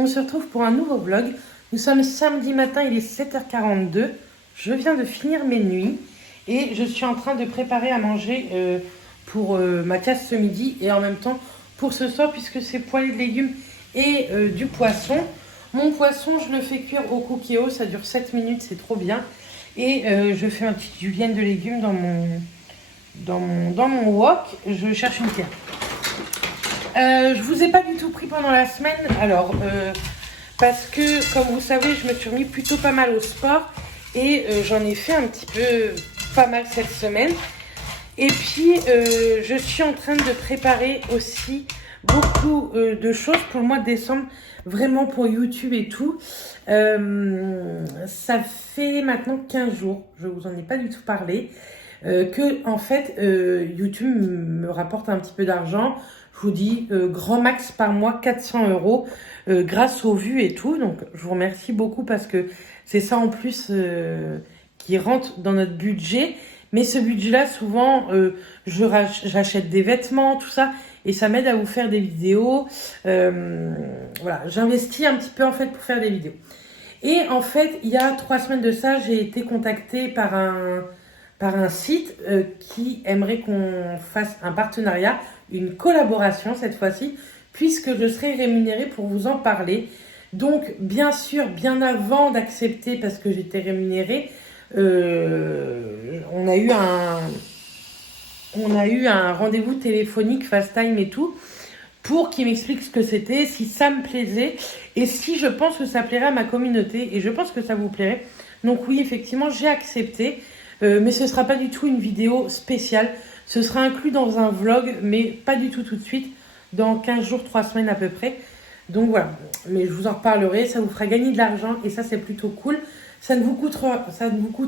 On se retrouve pour un nouveau vlog. Nous sommes samedi matin, il est 7h42. Je viens de finir mes nuits et je suis en train de préparer à manger pour ma casse ce midi et en même temps pour ce soir puisque c'est poêlée de légumes et du poisson. Mon poisson, je le fais cuire au cookéo, ça dure 7 minutes, c'est trop bien. Et je fais ma petite julienne de légumes dans mon wok. Je cherche une pierre. Je vous ai pas du tout pris pendant la semaine, alors parce que comme vous savez, je me suis remis plutôt pas mal au sport et j'en ai fait un petit peu pas mal cette semaine. Et puis je suis en train de préparer aussi beaucoup de choses pour le mois de décembre, vraiment pour YouTube et tout. Ça fait maintenant 15 jours, je vous en ai pas du tout parlé, que en fait YouTube me rapporte un petit peu d'argent. Je vous dis grand max par mois 400 € grâce aux vues et tout. Donc je vous remercie beaucoup parce que c'est ça en plus qui rentre dans notre budget. Mais ce budget-là, souvent, j'achète des vêtements, tout ça, et ça m'aide à vous faire des vidéos. Voilà, j'investis un petit peu en fait pour faire des vidéos. Et en fait, il y a 3 semaines de ça, j'ai été contactée par un site qui aimerait qu'on fasse un partenariat, une collaboration cette fois-ci, puisque je serai rémunérée pour vous en parler. Donc, bien sûr, bien avant d'accepter, parce que j'étais rémunérée, on a eu un rendez-vous téléphonique, FaceTime et tout, pour qu'il m'explique ce que c'était, si ça me plaisait, et si je pense que ça plairait à ma communauté, et je pense que ça vous plairait. Donc oui, effectivement, j'ai accepté, mais ce ne sera pas du tout une vidéo spéciale, ce sera inclus dans un vlog, mais pas du tout de suite, dans 15 jours, 3 semaines à peu près. Donc voilà, mais je vous en reparlerai, ça vous fera gagner de l'argent, et ça c'est plutôt cool, ça ne vous coûte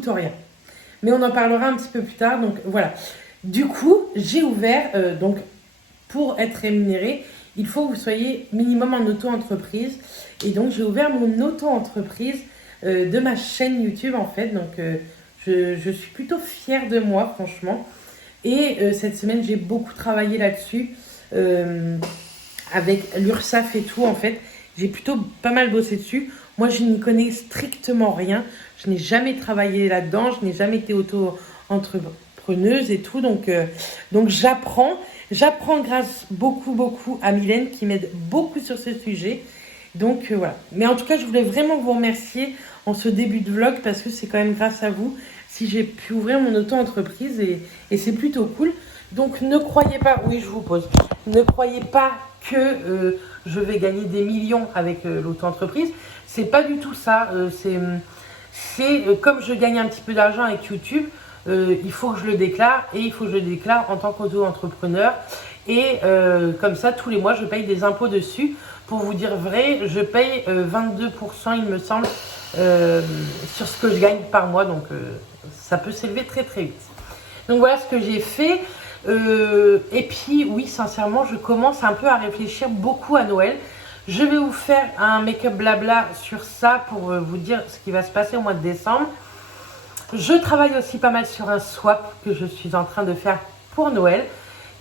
rien. Mais on en parlera un petit peu plus tard, donc voilà. Du coup, j'ai ouvert, donc pour être rémunéré, il faut que vous soyez minimum en auto-entreprise. Et donc j'ai ouvert mon auto-entreprise de ma chaîne YouTube en fait, donc je suis plutôt fière de moi franchement. Et cette semaine, j'ai beaucoup travaillé là-dessus, avec l'URSSAF et tout, en fait. J'ai plutôt pas mal bossé dessus. Moi, je n'y connais strictement rien. Je n'ai jamais travaillé là-dedans. Je n'ai jamais été auto-entrepreneuse et tout. Donc j'apprends. J'apprends grâce beaucoup à Mylène qui m'aide beaucoup sur ce sujet. Donc voilà. Mais en tout cas, je voulais vraiment vous remercier en ce début de vlog parce que c'est quand même grâce à vous si j'ai pu ouvrir mon auto-entreprise et c'est plutôt cool. Donc ne croyez pas, oui je vous pose, ne croyez pas que je vais gagner des millions avec l'auto-entreprise. C'est pas du tout ça. C'est comme je gagne un petit peu d'argent avec YouTube, il faut que je le déclare et il faut que je le déclare en tant qu'auto-entrepreneur. Et comme ça, tous les mois, je paye des impôts dessus. Pour vous dire vrai, je paye 22%, il me semble, sur ce que je gagne par mois. Donc, ça peut s'élever très vite. Donc, voilà ce que j'ai fait. Et puis, oui, sincèrement, je commence un peu à réfléchir beaucoup à Noël. Je vais vous faire un make-up blabla sur ça pour vous dire ce qui va se passer au mois de décembre. Je travaille aussi pas mal sur un swap que je suis en train de faire pour Noël,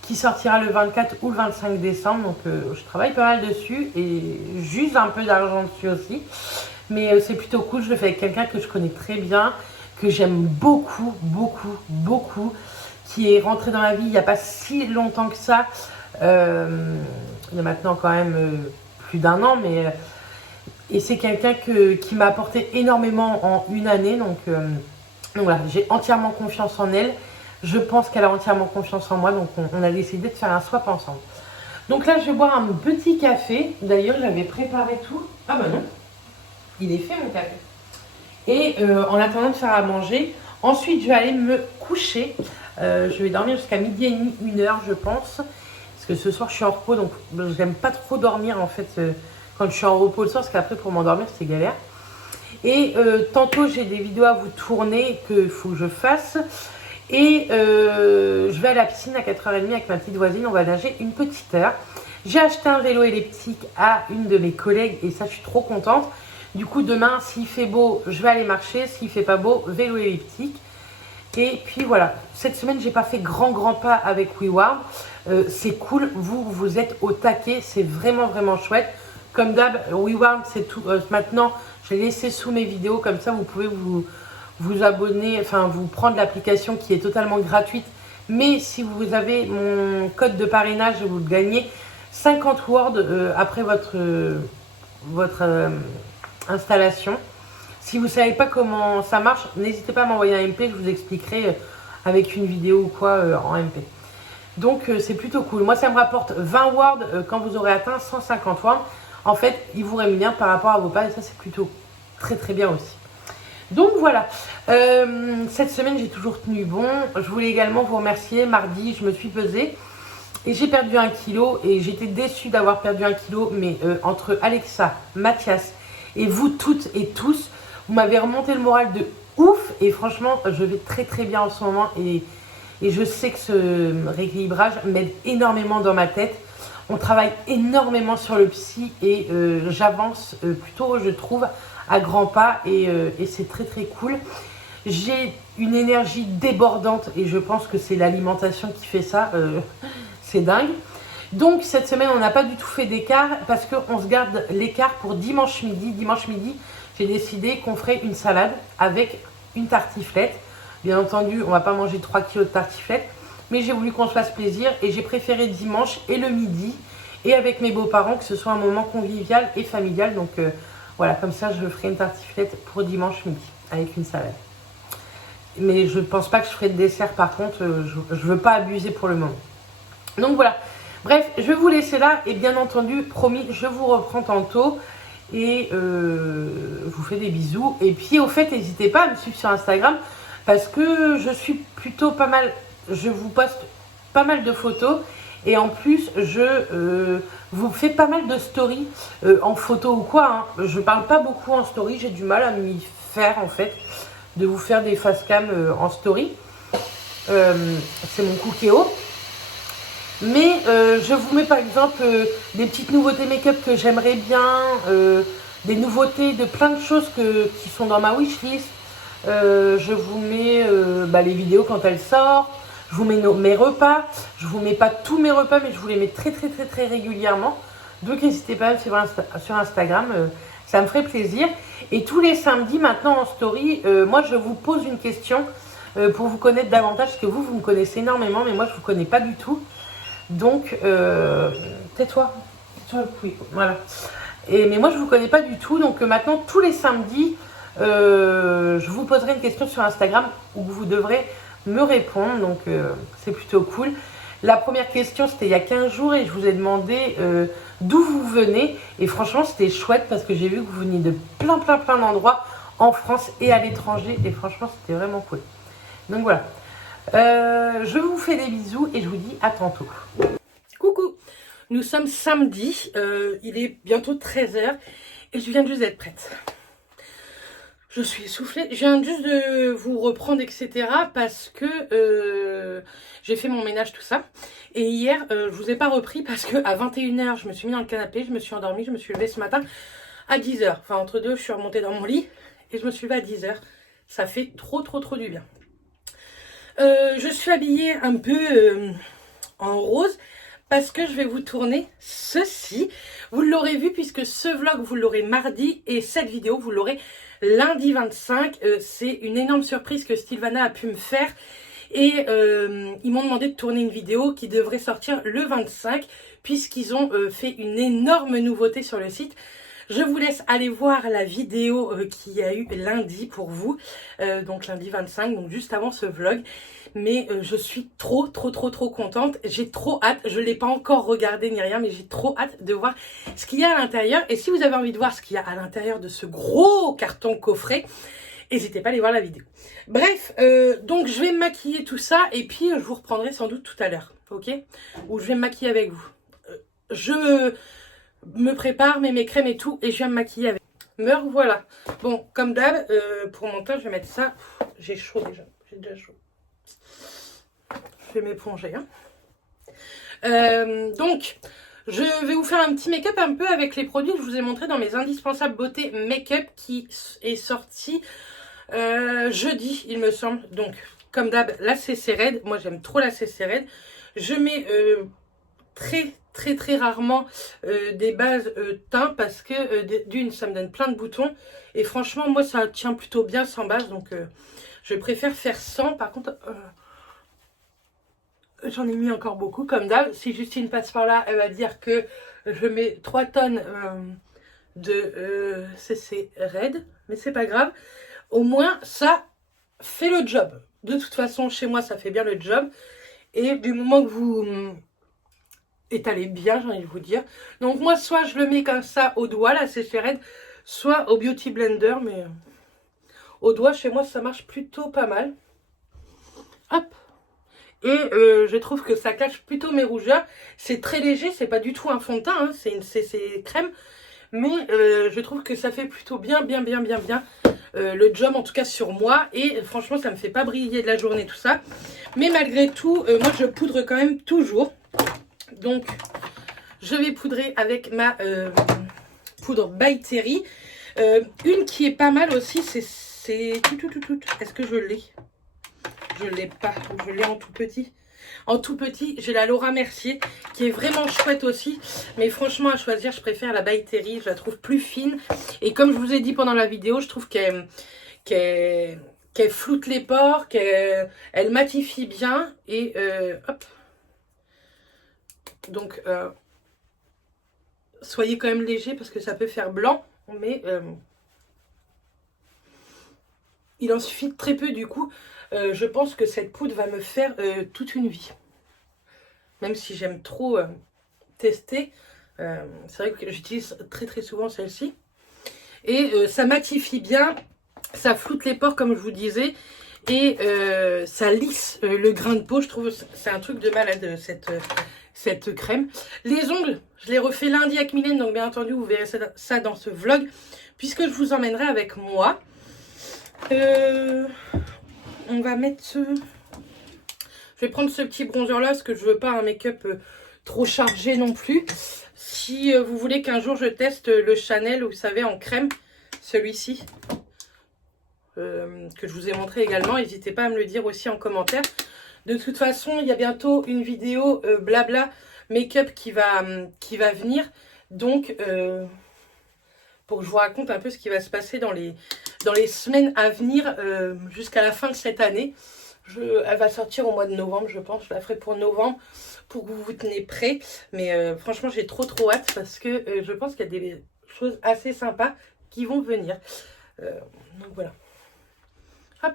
qui sortira le 24 ou le 25 décembre. Donc je travaille pas mal dessus et j'use un peu d'argent dessus aussi. Mais c'est plutôt cool, je le fais avec quelqu'un que je connais très bien, que j'aime beaucoup, qui est rentré dans ma vie il n'y a pas si longtemps que ça. Il y a maintenant quand même plus d'1 an, mais et c'est quelqu'un qui m'a apporté énormément en une année. Donc voilà, j'ai entièrement confiance en elle. Je pense qu'elle a entièrement confiance en moi, donc on a décidé de faire un swap ensemble. Donc là, je vais boire un petit café. D'ailleurs, j'avais préparé tout. Ah bah non, il est fait mon café. Et en attendant de faire à manger, ensuite je vais aller me coucher. Je vais dormir jusqu'à midi et demi, 1h je pense. Parce que ce soir je suis en repos, donc j'aime pas trop dormir en fait quand je suis en repos le soir, parce qu'après pour m'endormir c'est galère. Et tantôt j'ai des vidéos à vous tourner qu'il faut que je fasse. Et je vais à la piscine à 4h30 avec ma petite voisine, on va nager une petite heure. J'ai acheté un vélo elliptique à une de mes collègues et ça je suis trop contente. Du coup demain s'il fait beau je vais aller marcher, s'il fait pas beau vélo elliptique. Et puis voilà, cette semaine j'ai pas fait grand pas avec WeWard. C'est cool, vous êtes au taquet, c'est vraiment chouette. Comme d'hab, WeWarm, c'est tout. Maintenant, j'ai laissé sous mes vidéos, comme ça, vous pouvez vous abonner, enfin, vous prendre l'application qui est totalement gratuite. Mais si vous avez mon code de parrainage, vous gagnez 50 Word après votre installation. Si vous ne savez pas comment ça marche, n'hésitez pas à m'envoyer un MP, je vous expliquerai avec une vidéo ou quoi en MP. Donc c'est plutôt cool. Moi ça me rapporte 20 Word quand vous aurez atteint 150 Word. En fait, il vous rémunère par rapport à vos pages et ça c'est plutôt très très bien aussi. Donc voilà, cette semaine j'ai toujours tenu bon. Je voulais également vous remercier. Mardi, je me suis pesée et j'ai perdu 1 kg et j'étais déçue d'avoir perdu 1 kg. Mais entre Alexa, Mathias et vous toutes et tous, vous m'avez remonté le moral de ouf. Et franchement, je vais très très bien en ce moment et je sais que ce rééquilibrage m'aide énormément dans ma tête. On travaille énormément sur le psy et j'avance plutôt, je trouve, à grands pas et c'est très très cool. J'ai une énergie débordante et je pense que c'est l'alimentation qui fait ça. C'est dingue. Donc cette semaine, on n'a pas du tout fait d'écart parce qu'on se garde l'écart pour dimanche midi. Dimanche midi, j'ai décidé qu'on ferait une salade avec une tartiflette. Bien entendu, on va pas manger 3 kg de tartiflette, mais j'ai voulu qu'on se fasse plaisir et j'ai préféré dimanche et le midi et avec mes beaux-parents que ce soit un moment convivial et familial. Donc voilà, comme ça je ferai une tartiflette pour dimanche midi avec une salade. Mais je ne pense pas que je ferai de dessert par contre, je ne veux pas abuser pour le moment. Donc voilà, bref, je vais vous laisser là et bien entendu, promis, je vous reprends tantôt. Et je vous fais des bisous. Et puis au fait, n'hésitez pas à me suivre sur Instagram parce que je suis plutôt pas mal, je vous poste pas mal de photos et en plus je vous fais pas mal de stories en photo ou quoi. Hein. Je parle pas beaucoup en story, j'ai du mal à m'y faire en fait, de vous faire des face cam en story. C'est mon cookéo. Mais je vous mets par exemple des petites nouveautés make-up que j'aimerais bien, des nouveautés de plein de choses qui sont dans ma wishlist. Je vous mets les vidéos quand elles sortent. Je vous mets mes repas. Je vous mets pas tous mes repas, mais je vous les mets très très très très régulièrement. Donc n'hésitez pas à me suivre sur Instagram, ça me ferait plaisir. Et tous les samedis maintenant en story, moi je vous pose une question pour vous connaître davantage, parce que vous me connaissez énormément, mais moi je vous connais pas du tout. Donc, tais-toi, oui, voilà. Mais moi, je ne vous connais pas du tout. Donc, maintenant, tous les samedis, je vous poserai une question sur Instagram où vous devrez me répondre. Donc, c'est plutôt cool. La première question, c'était il y a 15 jours et je vous ai demandé d'où vous venez. Et franchement, c'était chouette parce que j'ai vu que vous veniez de plein d'endroits en France et à l'étranger. Et franchement, c'était vraiment cool. Donc, voilà. Je vous fais des bisous et je vous dis à tantôt. Coucou, nous sommes samedi, il est bientôt 13 h et je viens juste d'être prête. Je suis essoufflée, je viens juste de vous reprendre etc. parce que j'ai fait mon ménage tout ça. Et hier, je vous ai pas repris parce que à 21 h je me suis mis dans le canapé, je me suis endormie, je me suis levée ce matin à 10 h. Enfin entre deux, je suis remontée dans mon lit et je me suis levée à 10 h. Ça fait trop du bien. Je suis habillée un peu en rose parce que je vais vous tourner ceci. Vous l'aurez vu puisque ce vlog, vous l'aurez mardi et cette vidéo, vous l'aurez lundi 25. C'est une énorme surprise que Sylvana a pu me faire. Et ils m'ont demandé de tourner une vidéo qui devrait sortir le 25 puisqu'ils ont fait une énorme nouveauté sur le site. Je vous laisse aller voir la vidéo qu'il y a eu lundi pour vous, donc lundi 25, donc juste avant ce vlog. Mais je suis trop contente, j'ai trop hâte, je ne l'ai pas encore regardé ni rien, mais j'ai trop hâte de voir ce qu'il y a à l'intérieur. Et si vous avez envie de voir ce qu'il y a à l'intérieur de ce gros carton coffret, n'hésitez pas à aller voir la vidéo. Bref, donc je vais me maquiller tout ça et puis je vous reprendrai sans doute tout à l'heure, ok? Ou je vais me maquiller avec vous. Je me prépare, mets mes crèmes et tout et je viens me maquiller avec. Me revoilà. Bon, comme d'hab, pour mon teint, je vais mettre ça. J'ai chaud déjà, j'ai déjà chaud. Je vais m'éponger. Hein. Donc, je vais vous faire un petit make-up un peu avec les produits que je vous ai montré dans mes indispensables beauté make-up qui est sorti jeudi, il me semble. Donc, comme d'hab, la CC Red. Moi, j'aime trop la CC Red. Je mets très très rarement des bases teint parce que d'une, ça me donne plein de boutons. Et franchement, moi, ça tient plutôt bien sans base. Donc, je préfère faire sans. Par contre, j'en ai mis encore beaucoup comme d'hab. Si Justine passe par là, elle va dire que je mets 3 tonnes de CC Red. Mais c'est pas grave. Au moins, ça fait le job. De toute façon, chez moi, ça fait bien le job. Et du moment que vous étalez bien, j'ai envie de vous dire. Donc moi, soit je le mets comme ça au doigt, la CC Red, soit au Beauty Blender. Mais au doigt, chez moi, ça marche plutôt pas mal. Hop. Et je trouve que ça cache plutôt mes rougeurs. C'est très léger, c'est pas du tout un fond de teint, hein, c'est une CC crème. Mais je trouve que ça fait plutôt bien le job, en tout cas sur moi. Et franchement, ça me fait pas briller de la journée, tout ça. Mais malgré tout, moi, je poudre quand même toujours. Donc, je vais poudrer avec ma poudre By Terry. Une qui est pas mal aussi, c'est... Est-ce que je l'ai? Je l'ai pas, je l'ai en tout petit. En tout petit, j'ai la Laura Mercier qui est vraiment chouette aussi. Mais franchement, à choisir, je préfère la By Terry. Je la trouve plus fine. Et comme je vous ai dit pendant la vidéo, je trouve qu'elle floute les pores, qu'elle matifie bien. Et hop. Donc, soyez quand même léger parce que ça peut faire blanc. Mais il en suffit de très peu du coup. Je pense que cette poudre va me faire toute une vie. Même si j'aime trop tester. C'est vrai que j'utilise très souvent celle-ci. Et ça matifie bien. Ça floute les pores comme je vous disais. Et ça lisse le grain de peau. Je trouve que c'est un truc de malade cette crème. Les ongles, je les refais lundi avec Mylène. Donc bien entendu, vous verrez ça dans ce vlog. Puisque je vous emmènerai avec moi. On va mettre ce... Je vais prendre ce petit bronzer là parce que je veux pas un make-up trop chargé non plus. Si vous voulez qu'un jour je teste le Chanel, vous savez, en crème, celui-ci, que je vous ai montré également, n'hésitez pas à me le dire aussi en commentaire. De toute façon, il y a bientôt une vidéo blabla make-up qui va venir. Donc, pour que je vous raconte un peu ce qui va se passer dans les semaines à venir jusqu'à la fin de cette année. Elle va sortir au mois de novembre, je pense. Je la ferai pour novembre pour que vous vous tenez prêts. Mais franchement, j'ai trop hâte parce que je pense qu'il y a des choses assez sympas qui vont venir. Donc voilà. Hop.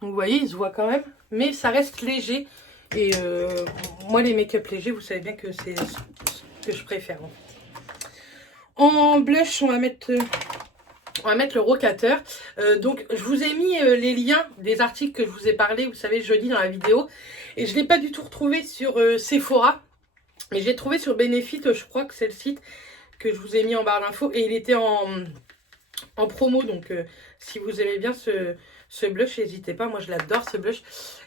Donc vous voyez, il se voit quand même. Mais ça reste léger. Et moi, les make-up légers, vous savez bien que c'est ce que je préfère. En fait. En blush, on va mettre le rocateur. Donc, je vous ai mis les liens des articles que je vous ai parlé, vous savez, jeudi dans la vidéo. Et je ne l'ai pas du tout retrouvé sur Sephora. Mais je l'ai trouvé sur Benefit, je crois que c'est le site que je vous ai mis en barre d'infos. Et il était en promo. Donc, si vous aimez bien ce blush, n'hésitez pas. Moi, je l'adore, ce blush.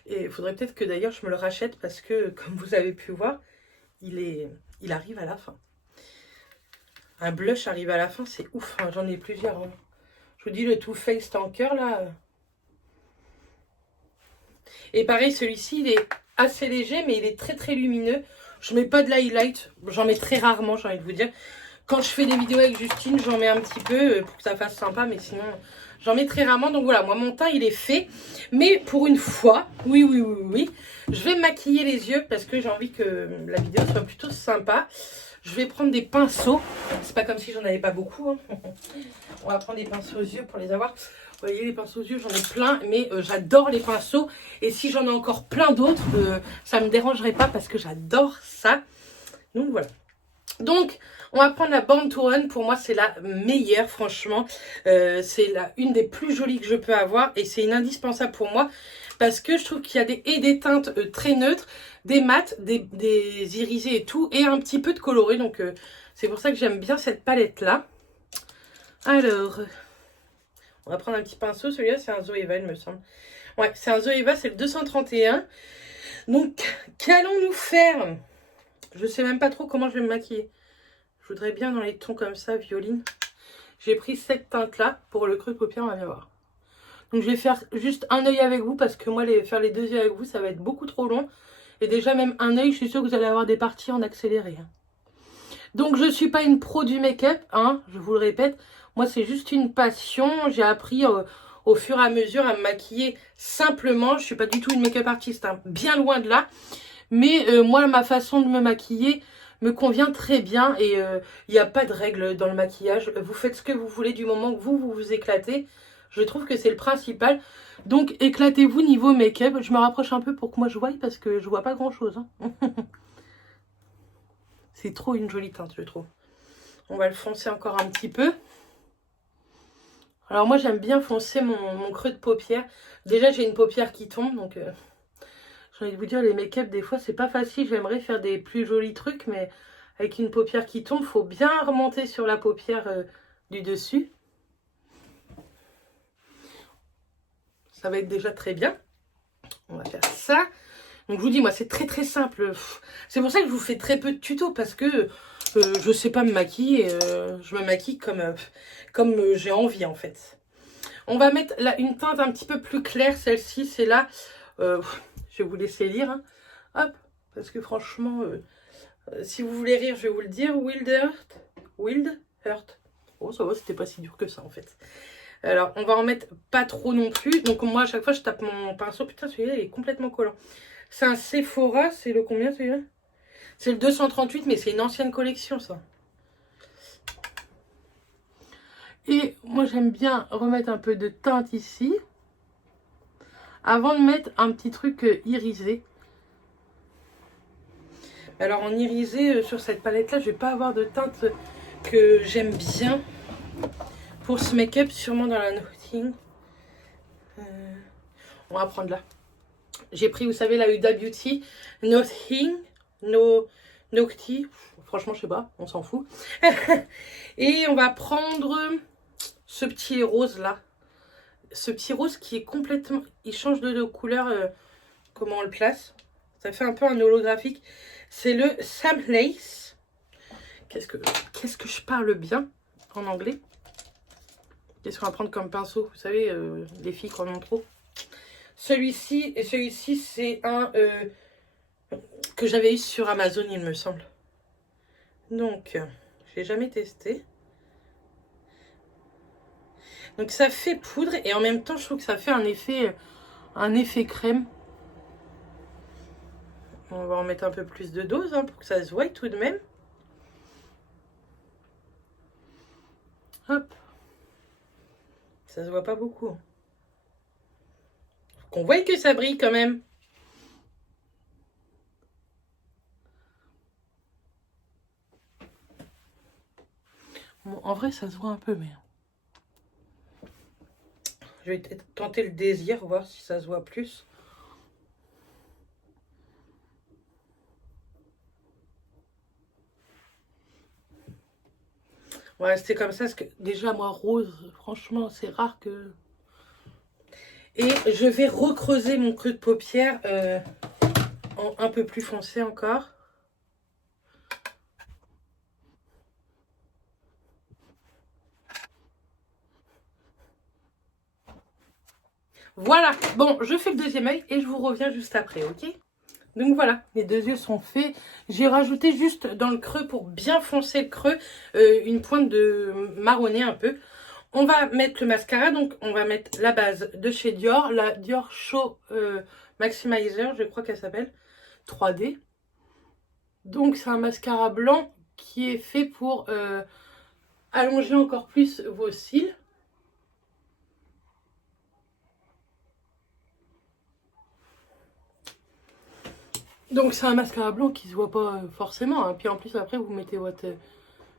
Et il faudrait peut-être que d'ailleurs, je me le rachète parce que, comme vous avez pu voir, il arrive à la fin. Un blush arrive à la fin, c'est ouf. Hein, j'en ai plusieurs. Hein. Je vous dis, le Too Faced en cœur, là. Et pareil, celui-ci, il est assez léger, mais il est très lumineux. Je mets pas de l'highlight. J'en mets très rarement, j'ai envie de vous dire. Quand je fais des vidéos avec Justine, j'en mets un petit peu pour que ça fasse sympa. Mais sinon, j'en mets très rarement. Donc voilà, moi, mon teint, il est fait. Mais pour une fois, oui, je vais me maquiller les yeux parce que j'ai envie que la vidéo soit plutôt sympa. Je vais prendre des pinceaux. C'est pas comme si j'en avais pas beaucoup. Hein. On va prendre des pinceaux aux yeux pour les avoir. Vous voyez, les pinceaux aux yeux, j'en ai plein. Mais j'adore les pinceaux. Et si j'en ai encore plein d'autres, ça me dérangerait pas parce que j'adore ça. Donc voilà. Donc, on va prendre la Born to Run. Pour moi, c'est la meilleure, franchement. C'est une des plus jolies que je peux avoir. Et c'est une indispensable pour moi. Parce que je trouve qu'il y a des teintes très neutres, des mats, des irisés et tout. Et un petit peu de coloré. Donc, c'est pour ça que j'aime bien cette palette-là. Alors, on va prendre un petit pinceau. Celui-là, c'est un Zoeva, il me semble. Ouais, c'est un Zoeva, c'est le 231. Donc, qu'allons-nous faire? Je sais même pas trop comment je vais me maquiller. Je voudrais bien dans les tons comme ça, violine. J'ai pris cette teinte-là pour le creux de paupière, on va bien voir. Donc, je vais faire juste un œil avec vous parce que moi, faire les deux yeux avec vous, ça va être beaucoup trop long. Et déjà, même un œil, je suis sûre que vous allez avoir des parties en accéléré. Hein. Donc je suis pas une pro du make-up, hein, je vous le répète. Moi c'est juste une passion. J'ai appris au fur et à mesure à me maquiller simplement. Je suis pas du tout une make-up artiste, hein, bien loin de là. Mais moi ma façon de me maquiller me convient très bien. Et il n'y a pas de règle dans le maquillage. Vous faites ce que vous voulez du moment que vous éclatez. Je trouve que c'est le principal. Donc éclatez-vous niveau make-up. Je me rapproche un peu pour que moi je voie parce que je vois pas grand chose, hein. C'est trop une jolie teinte, je trouve. On va le foncer encore un petit peu. Alors moi, j'aime bien foncer mon creux de paupière. Déjà, j'ai une paupière qui tombe, donc j'ai envie de vous dire, les make-up, des fois, c'est pas facile. J'aimerais faire des plus jolis trucs, mais avec une paupière qui tombe, il faut bien remonter sur la paupière du dessus. Ça va être déjà très bien. On va faire ça. Donc je vous dis, moi, c'est très très simple. C'est pour ça que je vous fais très peu de tutos, parce que je sais pas me maquiller. Je me maquille comme j'ai envie, en fait. On va mettre là une teinte un petit peu plus claire. Celle-ci, c'est là. Je vais vous laisser lire. Hein. Hop, parce que franchement, si vous voulez rire, je vais vous le dire. Wild Heart. Wild Heart. Oh, ça va, c'était pas si dur que ça, en fait. Alors, on va en mettre pas trop non plus. Donc, moi, à chaque fois, je tape mon pinceau. Putain, celui-là, il est complètement collant. C'est un Sephora. C'est le combien, celui-là? C'est le 238, mais c'est une ancienne collection, ça. Et moi, j'aime bien remettre un peu de teinte ici. Avant de mettre un petit truc irisé. Alors, en irisé, sur cette palette-là, je vais pas avoir de teinte que j'aime bien. Pour ce make-up, sûrement dans la Nothing. On va prendre là. J'ai pris, vous savez, la Huda Beauty Nothing. Nocti. Franchement, je sais pas, on s'en fout. Et on va prendre ce petit rose là. Ce petit rose qui est complètement... Il change de couleur, comment on le place. Ça fait un peu un holographique. C'est le Sam Lace. Qu'est-ce que je parle bien en anglais? Qu'est-ce qu'on va prendre comme pinceau? Vous savez, les filles qui en ont trop. Celui-ci, et celui-ci, c'est un que j'avais eu sur Amazon, il me semble. Donc, je l'ai jamais testé. Donc, ça fait poudre et en même temps, je trouve que ça fait un effet crème. On va en mettre un peu plus de dose hein, pour que ça se voie tout de même. Hop. Ça se voit pas beaucoup. Qu'on voit que ça brille quand même. Bon, en vrai, ça se voit un peu, mais... Je vais tenter le désir, voir si ça se voit plus. On va rester comme ça, parce que déjà, moi, rose, franchement, c'est rare que... Et je vais recreuser mon creux de paupière en un peu plus foncé encore. Voilà, bon, je fais le deuxième œil et je vous reviens juste après, ok? Donc voilà, les deux yeux sont faits. J'ai rajouté juste dans le creux, pour bien foncer le creux, une pointe de marronné un peu. On va mettre le mascara, donc on va mettre la base de chez Dior, la Dior Show Maximizer, je crois qu'elle s'appelle, 3D. Donc c'est un mascara blanc qui est fait pour allonger encore plus vos cils. Donc c'est un mascara blanc qui se voit pas forcément. Hein. Puis en plus après vous mettez votre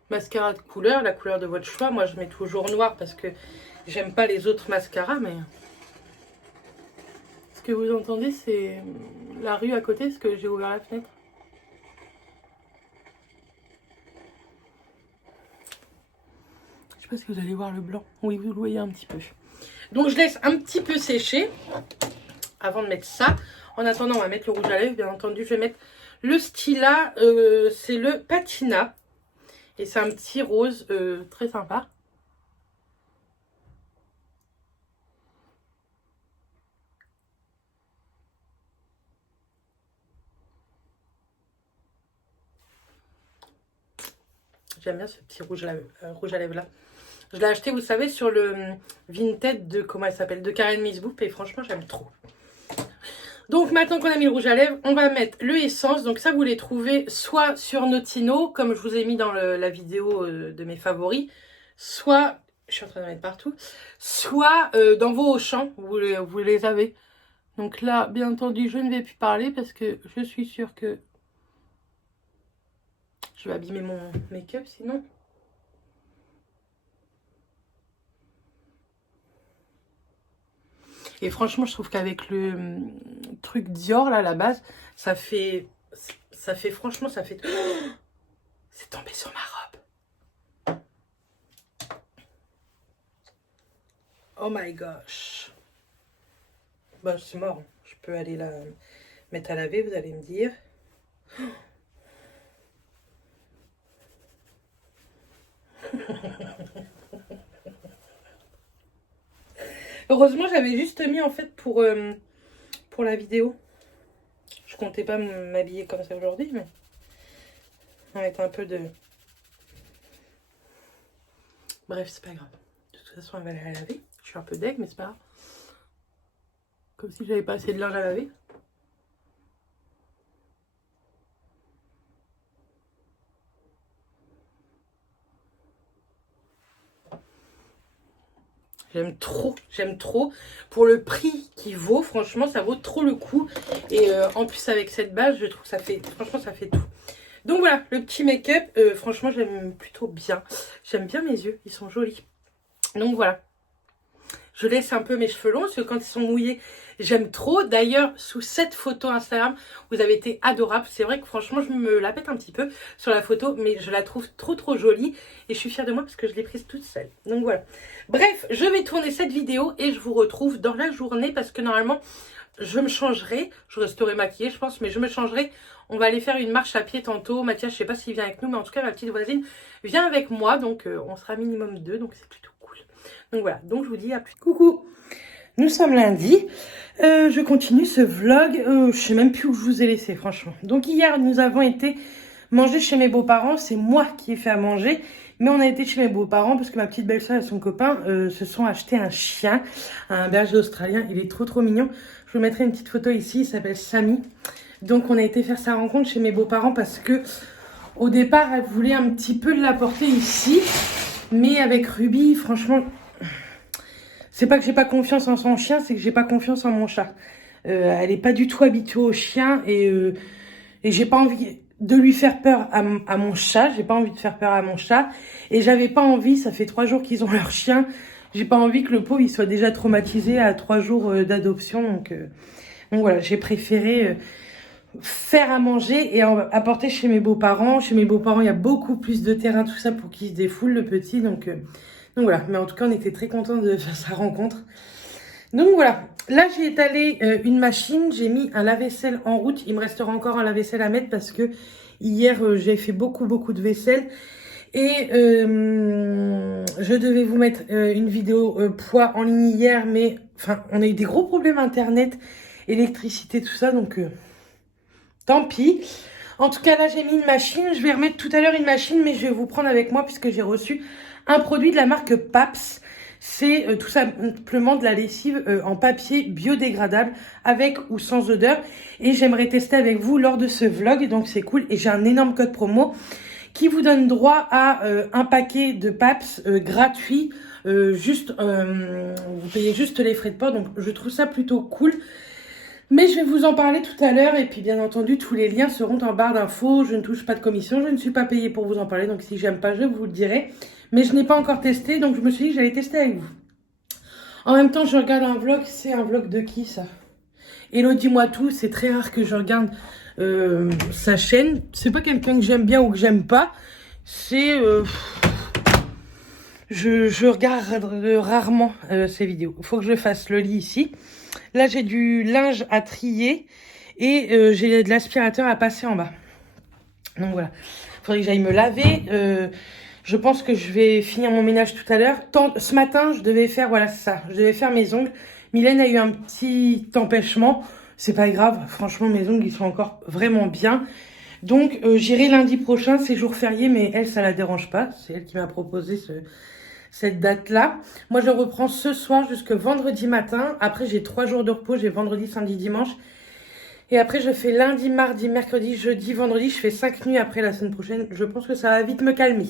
mascara de couleur, la couleur de votre choix. Moi je mets toujours noir parce que j'aime pas les autres mascaras. Mais ce que vous entendez c'est la rue à côté, parce que j'ai ouvert la fenêtre. Je sais pas si vous allez voir le blanc. Oui, vous le voyez un petit peu. Donc je laisse un petit peu sécher avant de mettre ça. En attendant, on va mettre le rouge à lèvres. Bien entendu, je vais mettre le Stila. C'est le Patina. Et c'est un petit rose très sympa. J'aime bien ce petit rouge à lèvres là. Je l'ai acheté, vous savez, sur le Vinted de, comment elle s'appelle, de Karen Misboop. Et franchement, j'aime trop. Donc maintenant qu'on a mis le rouge à lèvres, on va mettre le Essence. Donc ça, vous les trouvez soit sur Notino, comme je vous ai mis dans la vidéo de mes favoris, soit, je suis en train de mettre partout, soit dans vos Auchan, vous les avez. Donc là, bien entendu, je ne vais plus parler parce que je suis sûre que je vais abîmer mon make-up sinon. Et franchement, je trouve qu'avec le truc Dior, là, à la base, ça fait franchement, ça fait... Oh, c'est tombé sur ma robe. Oh my gosh. Bon, c'est mort. Je peux aller la mettre à laver, vous allez me dire. Heureusement, j'avais juste mis en fait pour la vidéo. Je comptais pas m'habiller comme ça aujourd'hui, mais on va mettre un peu de... Bref, c'est pas grave. De toute façon, elle va aller la laver. Je suis un peu deg, mais c'est pas grave. Comme si j'avais pas assez de linge à laver. J'aime trop. Pour le prix qu'il vaut, franchement, ça vaut trop le coup. Et en plus, avec cette base, je trouve que ça fait, franchement, ça fait tout. Donc voilà, le petit make-up, franchement, j'aime plutôt bien. J'aime bien mes yeux, ils sont jolis. Donc voilà. Je laisse un peu mes cheveux longs parce que quand ils sont mouillés, j'aime trop. D'ailleurs, sous cette photo Instagram, vous avez été adorable. C'est vrai que franchement, je me la pète un petit peu sur la photo, mais je la trouve trop jolie. Et je suis fière de moi parce que je l'ai prise toute seule. Donc voilà. Bref, je vais tourner cette vidéo et je vous retrouve dans la journée parce que normalement, je me changerai. Je resterai maquillée, je pense, mais je me changerai. On va aller faire une marche à pied tantôt. Mathias, je sais pas s'il vient avec nous, mais en tout cas, ma petite voisine vient avec moi. Donc, on sera minimum 2, donc c'est plutôt cool. Donc voilà, donc je vous dis à plus. Coucou, nous sommes lundi. Je continue ce vlog. Je sais même plus où je vous ai laissé, franchement. Donc hier, nous avons été manger chez mes beaux-parents. C'est moi qui ai fait à manger. Mais on a été chez mes beaux-parents parce que ma petite belle-sœur et son copain se sont achetés un chien, un berger australien. Il est trop mignon. Je vous mettrai une petite photo ici. Il s'appelle Sammy. Donc on a été faire sa rencontre chez mes beaux-parents parce que au départ, elle voulait un petit peu l'apporter ici. Mais avec Ruby, franchement... C'est pas que j'ai pas confiance en son chien, c'est que j'ai pas confiance en mon chat. Elle est pas du tout habituée au chien et j'ai pas envie de lui faire peur à mon chat. J'ai pas envie de faire peur à mon chat et j'avais pas envie. Ça fait 3 jours qu'ils ont leur chien. J'ai pas envie que le pauvre il soit déjà traumatisé à 3 jours d'adoption. Donc voilà, j'ai préféré faire à manger et apporter chez mes beaux-parents. Chez mes beaux-parents, il y a beaucoup plus de terrain, tout ça pour qu'il se défoule le petit. Donc voilà, mais en tout cas, on était très contents de faire sa rencontre. Donc voilà, là j'ai étalé une machine, j'ai mis un lave-vaisselle en route. Il me restera encore un lave-vaisselle à mettre parce que hier j'ai fait beaucoup de vaisselle. Et je devais vous mettre une vidéo poids en ligne hier, mais enfin, on a eu des gros problèmes internet, électricité, tout ça, donc tant pis. En tout cas, là j'ai mis une machine, je vais remettre tout à l'heure une machine, mais je vais vous prendre avec moi puisque j'ai reçu un produit de la marque Paps. C'est tout simplement de la lessive en papier biodégradable avec ou sans odeur. Et j'aimerais tester avec vous lors de ce vlog. Donc c'est cool. Et j'ai un énorme code promo qui vous donne droit à un paquet de Paps gratuit. Vous payez juste les frais de port. Donc je trouve ça plutôt cool. Mais je vais vous en parler tout à l'heure. Et puis bien entendu, tous les liens seront en barre d'infos. Je ne touche pas de commission. Je ne suis pas payée pour vous en parler. Donc si j'aime pas, je vous le dirai. Mais je n'ai pas encore testé, donc je me suis dit que j'allais tester avec vous. En même temps, je regarde un vlog. C'est un vlog de qui, ça? Hello, dis-moi tout. C'est très rare que je regarde sa chaîne. C'est pas quelqu'un que j'aime bien ou que j'aime pas. C'est... Je regarde rarement ces vidéos. Il faut que je fasse le lit ici. Là, j'ai du linge à trier. Et j'ai de l'aspirateur à passer en bas. Donc voilà. Il faudrait que j'aille me laver. Je pense que je vais finir mon ménage tout à l'heure. Ce matin, je devais faire, voilà, c'est ça. Je devais faire mes ongles. Mylène a eu un petit empêchement. C'est pas grave. Franchement, mes ongles, ils sont encore vraiment bien. Donc, j'irai lundi prochain, c'est jour férié, mais elle, ça la dérange pas. C'est elle qui m'a proposé cette date-là. Moi, je reprends ce soir jusque vendredi matin. Après, j'ai 3 jours de repos. J'ai vendredi, samedi, dimanche. Et après, je fais lundi, mardi, mercredi, jeudi, vendredi. Je fais 5 nuits après la semaine prochaine. Je pense que ça va vite me calmer.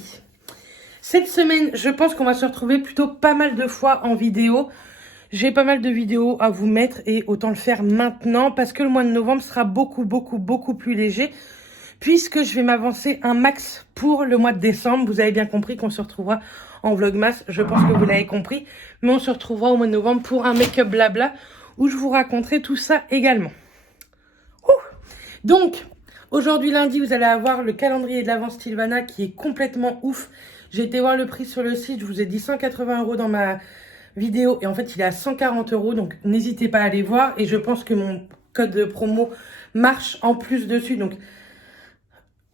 Cette semaine, je pense qu'on va se retrouver plutôt pas mal de fois en vidéo. J'ai pas mal de vidéos à vous mettre et autant le faire maintenant parce que le mois de novembre sera beaucoup plus léger puisque je vais m'avancer un max pour le mois de décembre. Vous avez bien compris qu'on se retrouvera en vlogmas, je pense que vous l'avez compris. Mais on se retrouvera au mois de novembre pour un make-up blabla où je vous raconterai tout ça également. Donc, aujourd'hui lundi, vous allez avoir le calendrier de l'Avent Sylvana qui est complètement ouf. J'ai été voir le prix sur le site, je vous ai dit 180 € dans ma vidéo et en fait il est à 140 €, donc n'hésitez pas à aller voir et je pense que mon code de promo marche en plus dessus, donc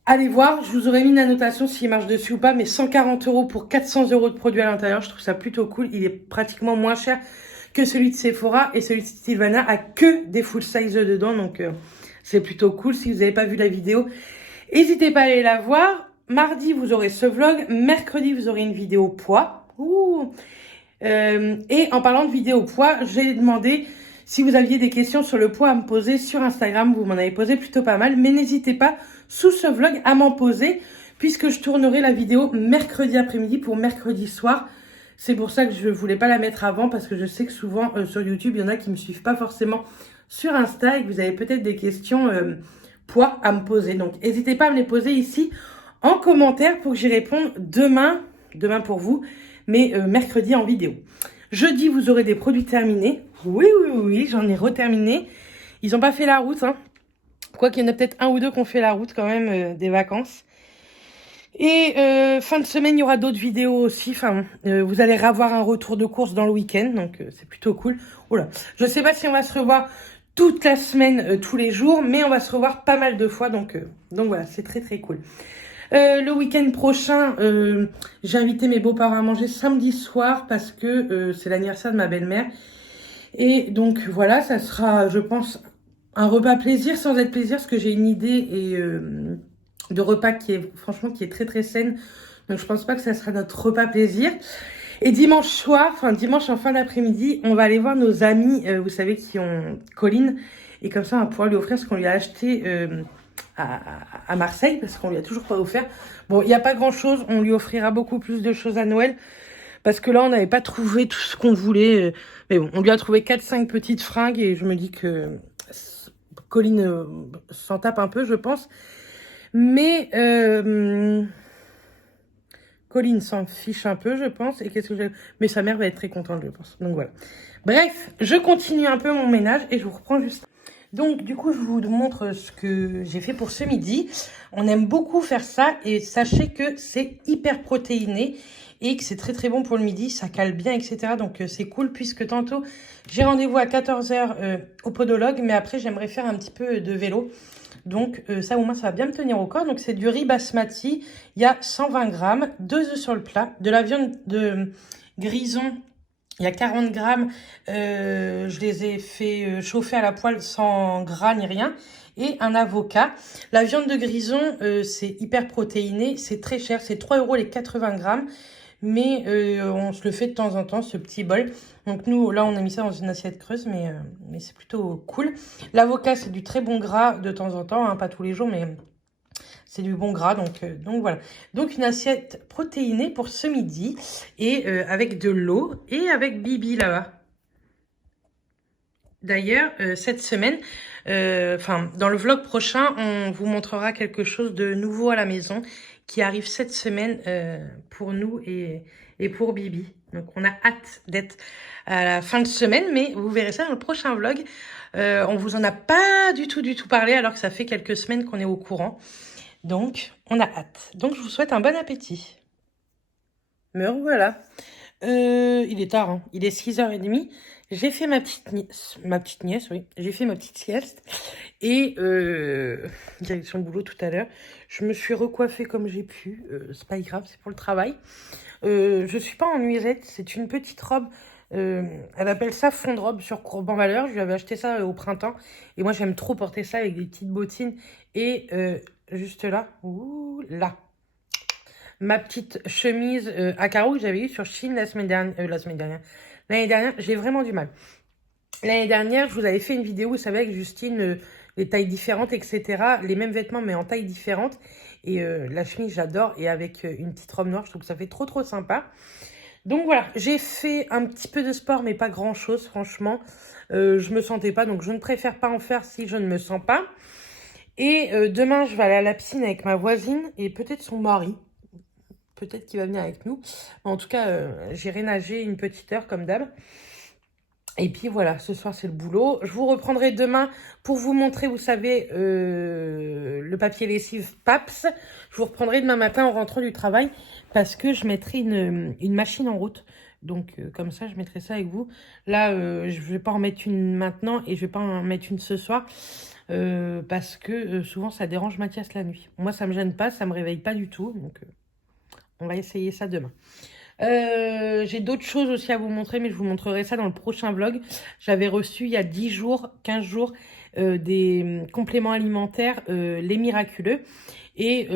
allez voir. Je vous aurais mis une annotation s'il marche dessus ou pas, mais 140 € pour 400 € de produits à l'intérieur, je trouve ça plutôt cool. Il est pratiquement moins cher que celui de Sephora et celui de Sylvana a que des full size dedans, donc c'est plutôt cool. Si vous n'avez pas vu la vidéo, n'hésitez pas à aller la voir. Mardi, vous aurez ce vlog. Mercredi, vous aurez une vidéo poids. Et en parlant de vidéo poids, j'ai demandé si vous aviez des questions sur le poids à me poser sur Instagram. Vous m'en avez posé plutôt pas mal. Mais n'hésitez pas, sous ce vlog, à m'en poser, puisque je tournerai la vidéo mercredi après-midi pour mercredi soir. C'est pour ça que je voulais pas la mettre avant, parce que je sais que souvent, sur YouTube, il y en a qui me suivent pas forcément sur Insta et que vous avez peut-être des questions poids à me poser. Donc, n'hésitez pas à me les poser ici en commentaire pour que j'y réponde demain pour vous, mais mercredi en vidéo. Jeudi, vous aurez des produits terminés. Oui, j'en ai reterminé. Ils n'ont pas fait la route, hein. Quoi qu'il y en a peut-être un ou deux qui ont fait la route quand même des vacances. Et fin de semaine, il y aura d'autres vidéos aussi. Enfin, vous allez avoir un retour de course dans le week-end, donc c'est plutôt cool. Oula, je sais pas si on va se revoir toute la semaine, tous les jours, mais on va se revoir pas mal de fois, donc voilà, c'est très cool. Le week-end prochain, j'ai invité mes beaux-parents à manger samedi soir parce que c'est l'anniversaire de ma belle-mère. Et donc voilà, ça sera, je pense, un repas plaisir sans être plaisir, parce que j'ai une idée de repas qui est très saine. Donc je pense pas que ça sera notre repas plaisir. Et dimanche soir, dimanche en fin d'après-midi, on va aller voir nos amis, vous savez, qui ont Colline. Et comme ça, on va pouvoir lui offrir ce qu'on lui a acheté à Marseille, parce qu'on lui a toujours pas offert. Bon, il n'y a pas grand-chose, on lui offrira beaucoup plus de choses à Noël, parce que là, on n'avait pas trouvé tout ce qu'on voulait. Mais bon, on lui a trouvé 4-5 petites fringues, et je me dis que Colline s'en tape un peu, je pense. Mais Colline s'en fiche un peu, je pense. Et qu'est-ce que j'ai... Mais sa mère va être très contente, je pense. Donc voilà. Bref, je continue un peu mon ménage et je vous reprends juste. Donc du coup, je vous montre ce que j'ai fait pour ce midi. On aime beaucoup faire ça et sachez que c'est hyper protéiné et que c'est très bon pour le midi. Ça cale bien, etc. Donc c'est cool puisque tantôt, j'ai rendez-vous à 14 h au podologue. Mais après, j'aimerais faire un petit peu de vélo. Donc ça au moins ça va bien me tenir au corps. Donc c'est du riz basmati, il y a 120 grammes, 2 œufs sur le plat, de la viande de grison, il y a 40 grammes, je les ai fait chauffer à la poêle sans gras ni rien, et un avocat. La viande de grison, c'est hyper protéiné, c'est très cher, c'est 3 € les 80 grammes. Mais on se le fait de temps en temps, ce petit bol. Donc nous, là, on a mis ça dans une assiette creuse, mais c'est plutôt cool. L'avocat, c'est du très bon gras de temps en temps, hein, pas tous les jours, mais c'est du bon gras. Donc voilà. Donc une assiette protéinée pour ce midi, et avec de l'eau, et avec Bibi là-bas. D'ailleurs, cette semaine, dans le vlog prochain, on vous montrera quelque chose de nouveau à la maison qui arrive cette semaine pour nous et pour Bibi. Donc, on a hâte d'être à la fin de semaine, mais vous verrez ça dans le prochain vlog. On vous en a pas du tout parlé, alors que ça fait quelques semaines qu'on est au courant. Donc, on a hâte. Donc, je vous souhaite un bon appétit. Me revoilà. Il est tard, hein. Il est 6 h 30. J'ai fait ma petite nièce, oui. J'ai fait ma petite sieste. Et direction le boulot tout à l'heure. Je me suis recoiffée comme j'ai pu. C'est pas grave, c'est pour le travail. Je suis pas en nuisette. C'est une petite robe. Elle appelle ça fond de robe sur Courban-Valeur. Je lui avais acheté ça au printemps. Et moi, j'aime trop porter ça avec des petites bottines et juste là. Ouh, là. Ma petite chemise à carreaux que j'avais eue sur Shein l'année dernière, j'ai vraiment du mal. L'année dernière, je vous avais fait une vidéo, vous savez, avec Justine, les tailles différentes, etc. Les mêmes vêtements, mais en tailles différentes. Et la chemise, j'adore. Et avec une petite robe noire, je trouve que ça fait trop, trop sympa. Donc voilà, j'ai fait un petit peu de sport, mais pas grand-chose, franchement. Je me sentais pas, donc je ne préfère pas en faire si je ne me sens pas. Et demain, je vais aller à la piscine avec ma voisine et peut-être son mari. Peut-être qu'il va venir avec nous. En tout cas, j'irai nager une petite heure comme d'hab. Et puis voilà, ce soir c'est le boulot. Je vous reprendrai demain pour vous montrer, vous savez, le papier lessive PAPS. Je vous reprendrai demain matin en rentrant du travail parce que je mettrai une machine en route. Donc comme ça, je mettrai ça avec vous. Là, je ne vais pas en mettre une maintenant et je ne vais pas en mettre une ce soir. Parce que souvent ça dérange Mathias la nuit. Moi, ça ne me gêne pas, ça ne me réveille pas du tout. Donc on va essayer ça demain. J'ai d'autres choses aussi à vous montrer, mais je vous montrerai ça dans le prochain vlog. J'avais reçu il y a 10 jours, 15 jours, des compléments alimentaires, les miraculeux. Et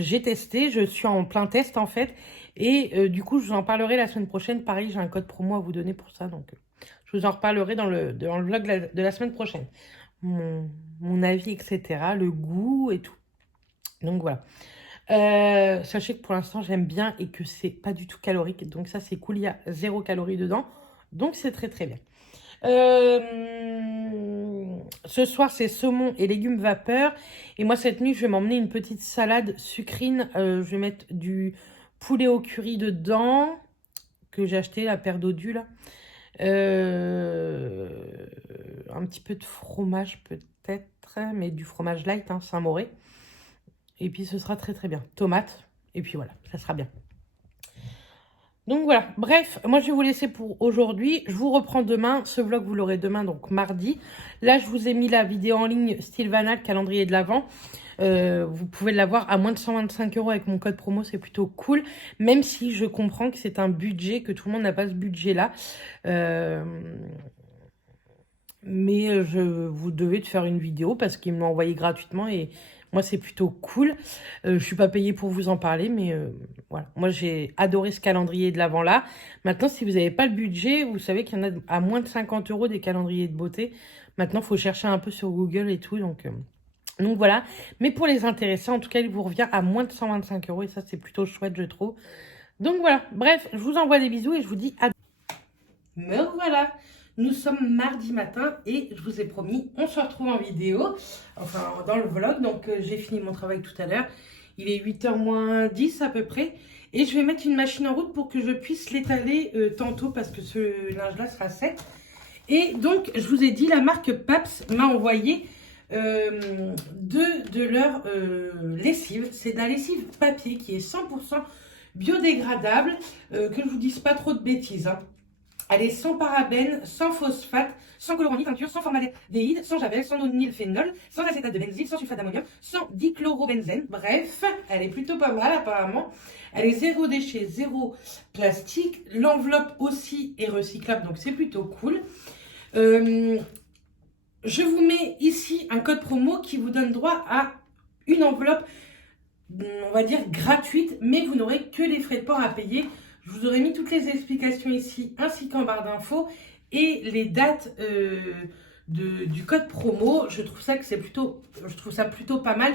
j'ai testé, je suis en plein test en fait. Et du coup, je vous en parlerai la semaine prochaine. Pareil, j'ai un code promo à vous donner pour ça. Donc, je vous en reparlerai dans le vlog de la semaine prochaine. Mon avis, etc., le goût et tout. Donc voilà. Sachez que pour l'instant j'aime bien et que c'est pas du tout calorique, donc ça c'est cool, il y a 0 calories dedans, donc c'est très très bien. Ce soir c'est saumon et légumes vapeur, et moi cette nuit je vais m'emmener une petite salade sucrine. Je vais mettre du poulet au curry dedans, que j'ai acheté, la paire d'odus là. Un petit peu de fromage peut-être, mais du fromage light, hein, Saint-Mauré. Et puis ce sera très très bien. Tomate. Et puis voilà, ça sera bien. Donc voilà, bref, moi je vais vous laisser pour aujourd'hui. Je vous reprends demain. Ce vlog, vous l'aurez demain, donc mardi. Là, je vous ai mis la vidéo en ligne Stylevana, le calendrier de l'Avent. Vous pouvez l'avoir à moins de 125 € avec mon code promo, c'est plutôt cool. Même si je comprends que c'est un budget, que tout le monde n'a pas ce budget-là. Mais vous devez de faire une vidéo parce qu'ils me l'ont envoyé gratuitement et moi c'est plutôt cool. Je suis pas payée pour vous en parler, mais voilà. Moi j'ai adoré ce calendrier de l'Avent là. Maintenant, si vous n'avez pas le budget, vous savez qu'il y en a à moins de 50 € des calendriers de beauté. Maintenant, il faut chercher un peu sur Google et tout, donc voilà. Mais pour les intéressés, en tout cas, il vous revient à moins de 125 € et ça c'est plutôt chouette, je trouve. Donc voilà, bref, je vous envoie des bisous et je vous dis à... Me voilà. Nous sommes mardi matin et je vous ai promis, on se retrouve en vidéo, enfin dans le vlog. Donc j'ai fini mon travail tout à l'heure. Il est 8h moins 10 à peu près. Et je vais mettre une machine en route pour que je puisse l'étaler tantôt parce que ce linge-là sera sec. Et donc, je vous ai dit, la marque Paps m'a envoyé de leur lessive. C'est de la lessive papier qui est 100% biodégradable. Que je vous dise pas trop de bêtises, hein. Elle est sans parabènes, sans phosphate, sans colorant ni teinture, sans formaldéhyde, sans javel, sans nonylphénol, sans acétate de benzyle, sans sulfate d'ammonium, sans dichlorobenzène. Bref, elle est plutôt pas mal apparemment. Elle est zéro déchet, zéro plastique. L'enveloppe aussi est recyclable, donc c'est plutôt cool. Je vous mets ici un code promo qui vous donne droit à une enveloppe, on va dire gratuite, mais vous n'aurez que les frais de port à payer. Je vous aurais mis toutes les explications ici, ainsi qu'en barre d'infos, et les dates du code promo. Je trouve ça plutôt pas mal,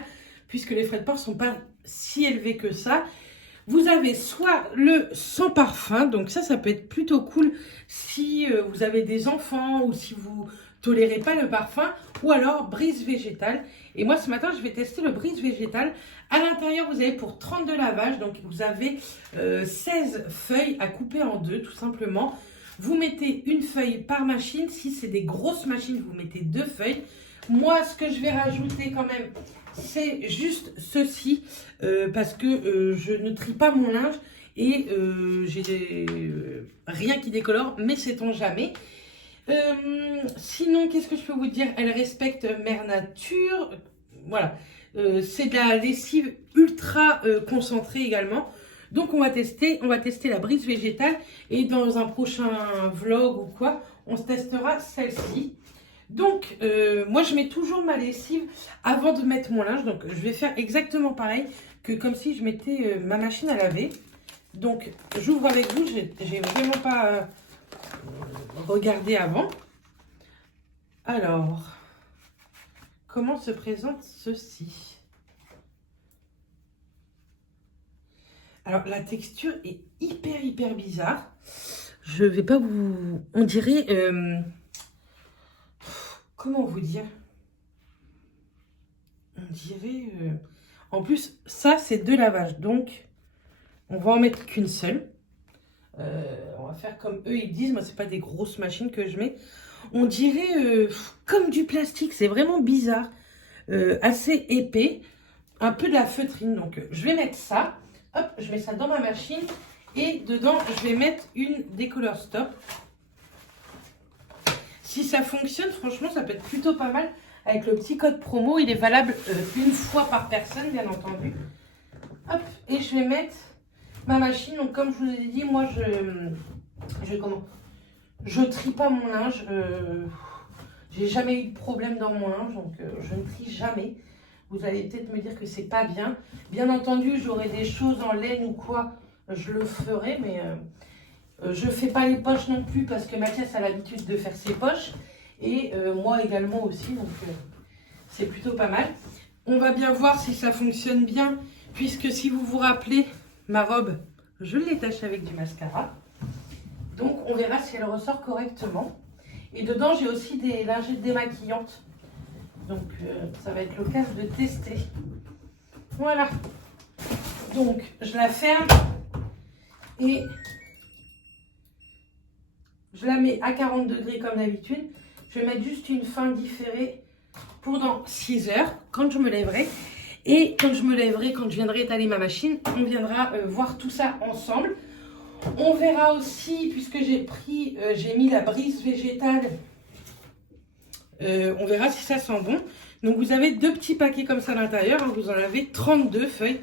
puisque les frais de port ne sont pas si élevés que ça. Vous avez soit le sans parfum, donc ça peut être plutôt cool si vous avez des enfants ou si vous tolérez pas le parfum, ou alors brise végétale. Et moi ce matin je vais tester le brise végétal. À l'intérieur vous avez pour 32 lavages, donc vous avez 16 feuilles à couper en deux tout simplement. Vous mettez une feuille par machine. Si c'est des grosses machines, vous mettez 2 feuilles. Moi ce que je vais rajouter quand même, c'est juste ceci, parce que je ne trie pas mon linge et j'ai rien qui décolore, mais sait-on jamais. Sinon, qu'est-ce que je peux vous dire? Elle respecte Mère Nature. Voilà. C'est de la lessive ultra concentrée également. Donc, on va tester la brise végétale. Et dans un prochain vlog ou quoi, on se testera celle-ci. Donc, moi, je mets toujours ma lessive avant de mettre mon linge. Donc, je vais faire exactement pareil que comme si je mettais ma machine à laver. Donc, j'ouvre avec vous. J'ai vraiment pas regardé avant. Alors, comment se présente ceci? Alors, la texture est hyper bizarre. Je vais pas vous... On dirait... comment vous dire? On dirait... En plus, ça, c'est 2 lavages. Donc, on va en mettre qu'une seule. On va faire comme eux, ils disent. Moi, c'est pas des grosses machines que je mets. On dirait comme du plastique. C'est vraiment bizarre. Assez épais. Un peu de la feutrine. Donc, je vais mettre ça. Hop, je mets ça dans ma machine. Et dedans, je vais mettre une Décolleur Stop. Si ça fonctionne, franchement, ça peut être plutôt pas mal. Avec le petit code promo, il est valable une fois par personne, bien entendu. Hop, et je vais mettre ma machine. Donc, comme je vous ai dit, moi, je trie pas mon linge. J'ai jamais eu de problème dans mon linge, donc je ne trie jamais. Vous allez peut-être me dire que c'est pas bien. Bien entendu, j'aurai des choses en laine ou quoi, je le ferai, mais je fais pas les poches non plus parce que Mathias a l'habitude de faire ses poches. Et moi également aussi, donc c'est plutôt pas mal. On va bien voir si ça fonctionne bien, puisque si vous vous rappelez, ma robe, je l'attache avec du mascara. Donc on verra si elle ressort correctement. Et dedans, j'ai aussi des lingettes démaquillantes. Donc ça va être l'occasion de tester. Voilà. Donc je la ferme et je la mets à 40 degrés comme d'habitude. Je vais mettre juste une fin différée pour dans 6 heures, quand je me lèverai. Et quand je me lèverai, quand je viendrai étaler ma machine, on viendra voir tout ça ensemble. On verra aussi, puisque j'ai mis la brise végétale, on verra si ça sent bon. Donc vous avez 2 petits paquets comme ça à l'intérieur, hein, vous en avez 32 feuilles.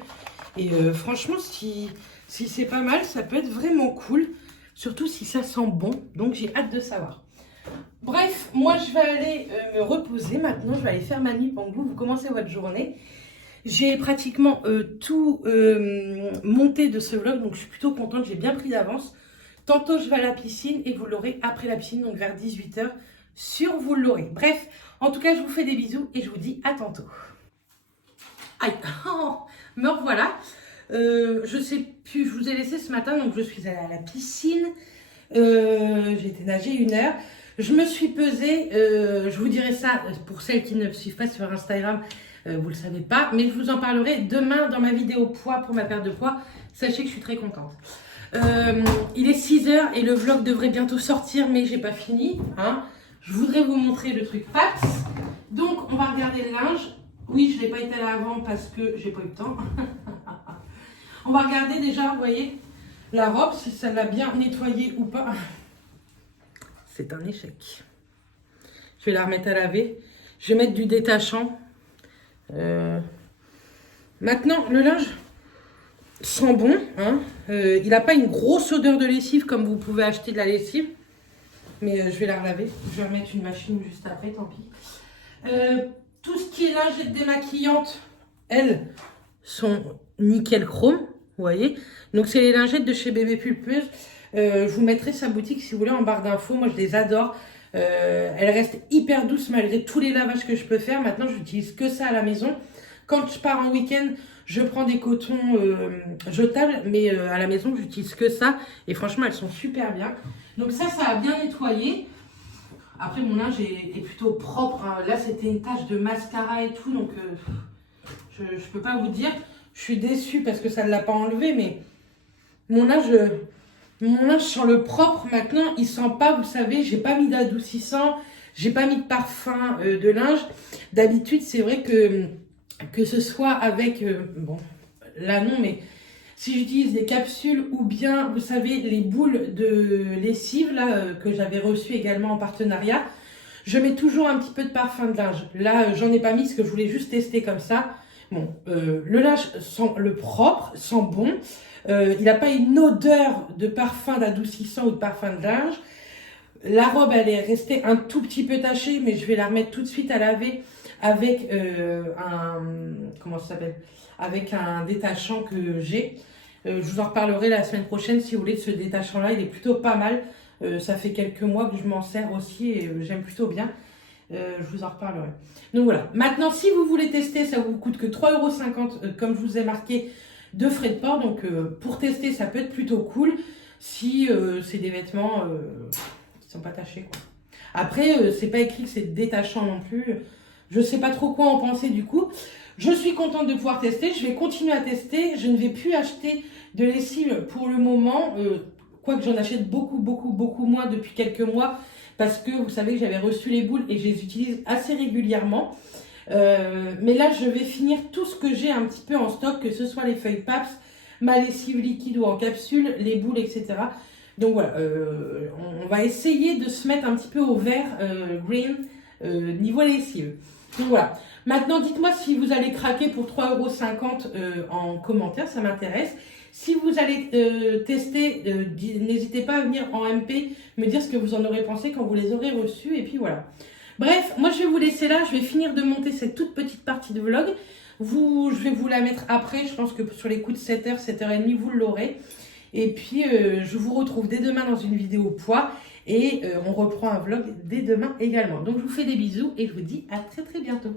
Et franchement, si c'est pas mal, ça peut être vraiment cool. Surtout si ça sent bon, donc j'ai hâte de savoir. Bref, moi je vais aller me reposer maintenant, je vais aller faire ma nuit pendant que vous commencez votre journée. J'ai pratiquement tout monté de ce vlog, donc je suis plutôt contente, j'ai bien pris d'avance. Tantôt je vais à la piscine et vous l'aurez après la piscine, donc vers 18 h sur vous l'aurez. Bref, en tout cas je vous fais des bisous et je vous dis à tantôt. Aïe, oh, me revoilà. Je sais plus, je vous ai laissé ce matin, donc je suis allée à la piscine. J'ai été nager 1 heure. Je me suis pesée, je vous dirai ça pour celles qui ne me suivent pas sur Instagram, vous le savez pas, mais je vous en parlerai demain dans ma vidéo poids pour ma perte de poids. Sachez que je suis très contente. Il est 6 h et le vlog devrait bientôt sortir, mais j'ai pas fini. Hein. Je voudrais vous montrer le truc Pax. Donc on va regarder le linge. Oui, je l'ai pas étalé avant parce que j'ai pas eu le temps. On va regarder déjà, vous voyez, la robe, si ça l'a bien nettoyée ou pas. C'est un échec. Je vais la remettre à laver. Je vais mettre du détachant. Maintenant, le linge sent bon. Hein. Il n'a pas une grosse odeur de lessive comme vous pouvez acheter de la lessive. Mais je vais la relaver. Je vais remettre une machine juste après, tant pis. Tout ce qui est lingette démaquillante, elles sont nickel chrome. Vous voyez. Donc, c'est les lingettes de chez Bébé Pulpeuse. Je vous mettrai sa boutique si vous voulez en barre d'infos. Moi, je les adore. Elles restent hyper douces malgré tous les lavages que je peux faire. Maintenant, j'utilise que ça à la maison. Quand je pars en week-end, je prends des cotons jetables. Mais à la maison, j'utilise que ça. Et franchement, elles sont super bien. Donc ça a bien nettoyé. Après, mon linge est plutôt propre. Hein. Là, c'était une tache de mascara et tout. Donc, je ne peux pas vous dire. Je suis déçue parce que ça ne l'a pas enlevé. Mais mon linge sent le propre. Maintenant, il ne sent pas, vous savez, j'ai pas mis d'adoucissant. J'ai pas mis de parfum de linge. D'habitude, c'est vrai que ce soit avec... bon, là non, mais... Si j'utilise des capsules ou bien, vous savez, les boules de lessive là que j'avais reçues également en partenariat, je mets toujours un petit peu de parfum de linge. Là, j'en ai pas mis parce que je voulais juste tester comme ça. Bon, le linge sent le propre, sent bon. Il n'a pas une odeur de parfum d'adoucissant ou de parfum de linge. La robe, elle est restée un tout petit peu tachée, mais je vais la remettre tout de suite à laver avec comment ça s'appelle? Avec un détachant que j'ai. Je vous en reparlerai la semaine prochaine si vous voulez de ce détachant-là. Il est plutôt pas mal. Ça fait quelques mois que je m'en sers aussi et j'aime plutôt bien. Je vous en reparlerai. Donc voilà. Maintenant, si vous voulez tester, ça vous coûte que 3,50 €, comme je vous ai marqué, de frais de port. Donc pour tester, ça peut être plutôt cool si c'est des vêtements qui sont pas tachés, quoi. Après, c'est pas écrit que c'est détachant non plus. Je sais pas trop quoi en penser du coup. Je suis contente de pouvoir tester. Je vais continuer à tester. Je ne vais plus acheter de lessive pour le moment. Quoique j'en achète beaucoup moins depuis quelques mois. Parce que vous savez que j'avais reçu les boules et je les utilise assez régulièrement. Mais là, je vais finir tout ce que j'ai un petit peu en stock, que ce soit les feuilles PAPS, ma lessive liquide ou en capsule, les boules, etc. Donc voilà, on va essayer de se mettre un petit peu au vert, green, niveau lessive. Donc voilà. Maintenant, dites-moi si vous allez craquer pour 3,50 € en commentaire, ça m'intéresse. Si vous allez tester, n'hésitez pas à venir en MP, me dire ce que vous en aurez pensé quand vous les aurez reçus. Et puis voilà. Bref, moi je vais vous laisser là, je vais finir de monter cette toute petite partie de vlog. Je vais vous la mettre après, je pense que sur les coups de 7h, 7h30, vous l'aurez. Et puis je vous retrouve dès demain dans une vidéo poids et on reprend un vlog dès demain également. Donc je vous fais des bisous et je vous dis à très bientôt.